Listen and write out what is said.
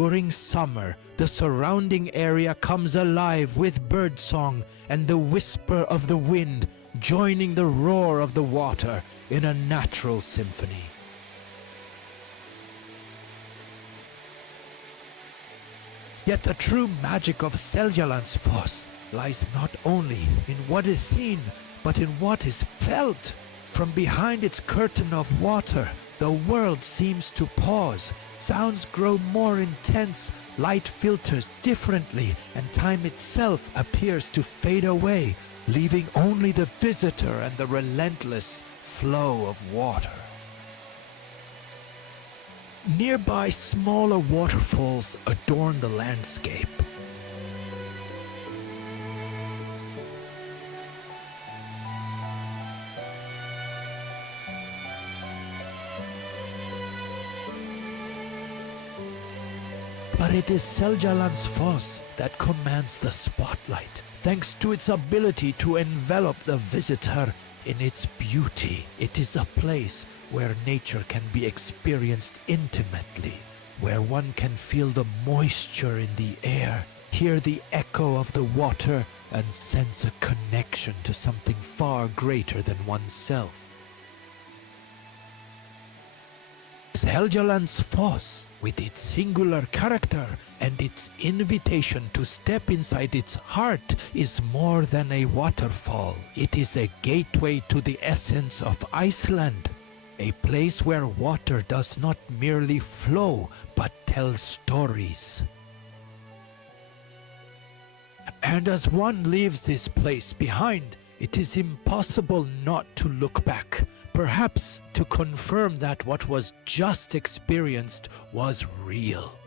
During summer, the surrounding area comes alive with birdsong and the whisper of the wind joining the roar of the water in a natural symphony. Yet the true magic of Seljalandsfoss lies not only in what is seen, but in what is felt. From behind its curtain of water, the world seems to pause. Sounds grow more intense, light filters differently, and time itself appears to fade away, leaving only the visitor and the relentless flow of water. Nearby smaller waterfalls adorn the landscape. But it is Seljalandsfoss that commands the spotlight, thanks to its ability to envelop the visitor in its beauty. It is a place where nature can be experienced intimately, where one can feel the moisture in the air, hear the echo of the water, and sense a connection to something far greater than oneself. Seljalandsfoss, with its singular character and its invitation to step inside its heart, is more than a waterfall. It is a gateway to the essence of Iceland, a place where water does not merely flow but tells stories. And as one leaves this place behind, it is impossible not to look back, perhaps to confirm that what was just experienced was real.